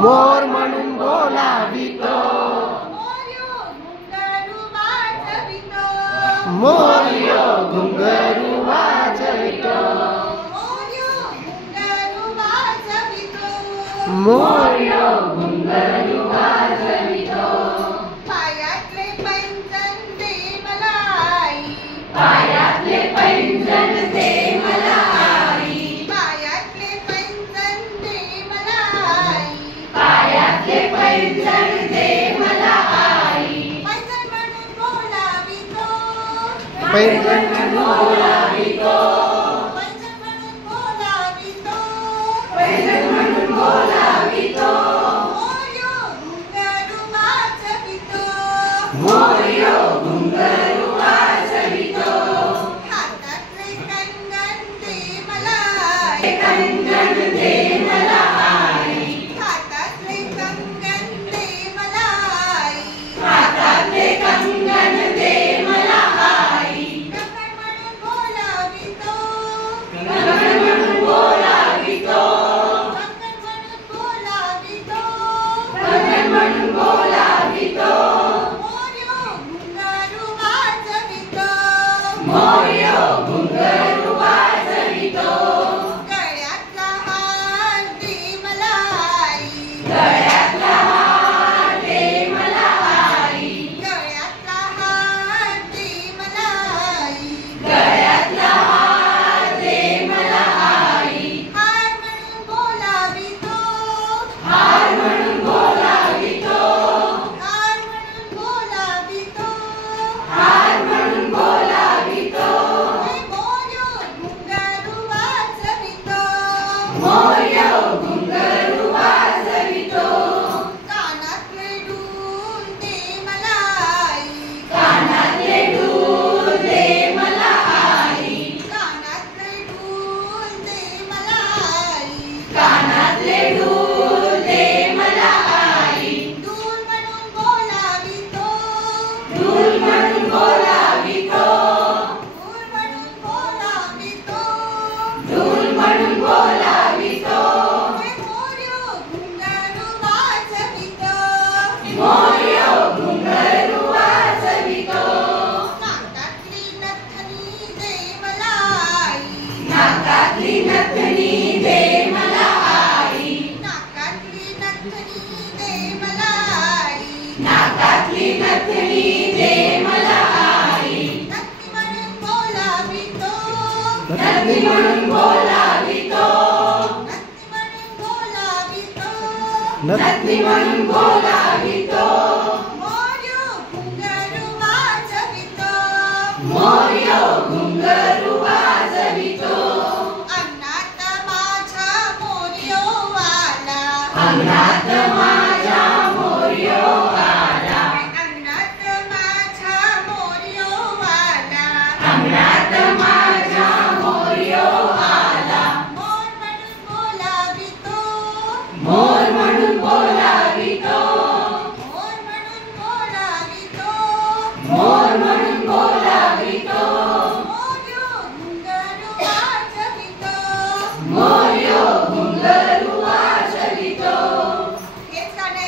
मोर म्हणून बोलावितो, मोरयो घुंगरू वाजवितो, मोरयो घुंगरू वाजवितो. पायातले पैंजण दे मला आई, पायातले पैंजण दे मला आई, पायातले पैंजण दे मला आई, पायातले पैंजण दे मला आई. पैंजण म्हणून बोलावितो, पैंजण म्हणून बोलावितो, पैंजण म्हणून बोलावितो, पैंजण म्हणून बोलावितो. मोरयो घुंगरू वाजवितो, मोरयो घुंगरू वाजवितो. हातातले कंगन दे मला आई, कंगन दे मला आई, हातातले कंगन दे मला आई, हातातले कंगन दे मला आई. कंगन म्हणून बोलावितो, कंगन म्हणून बोलावितो, कंगन म्हणून बोलावितो, कंगन म्हणून बोलावितो. मोरयो घुंगरू वाजवितो, मोरयो घुंगरू वाजवितो. गळ्यातला हार दे मला आई, गळ्यातला हार दे मला आई, गळ्यातला हार दे मला आई, गळ्यातला हार दे मला आई. हार म्हणून बोलावितो, हार म्हणून बोलावितो, हार म्हणून बोलावितो, हार म्हणून बोलावितो. मोरयो घुंगरू वाजवितो, मोरयो घुंगरू वाजवितो. कानातले डूल दे मला आई, कानातले डूल दे मला आई, कानातले डूल दे मला आई, कानातले डूल दे मला आई. डूल म्हणून बोलावितो, डूल म्हणून बोलावितो, डूल म्हणून बोलावितो, डूल म्हणून बोलावितो. मोरयो घुंगरू वाजवितो, मोरयो घुंगरू वाजवितो. नाकातली नथनी दे मला आई, नाकातली नथनी दे मला आई, नाकातली नथनी दे मला आई, नाकातली नथनी दे मला आई. नथनी म्हणून बोलावितो, नथनी म्हणून बोलावितो, नथनी म्हणून बोलावितो. नथनी म्हणून बोलावितो. मोरयो घुंगरू वाजवितो, मोरयो घुंगरू वाजवितो. अंगणात माझ्या मोरयो वाला, अंगणात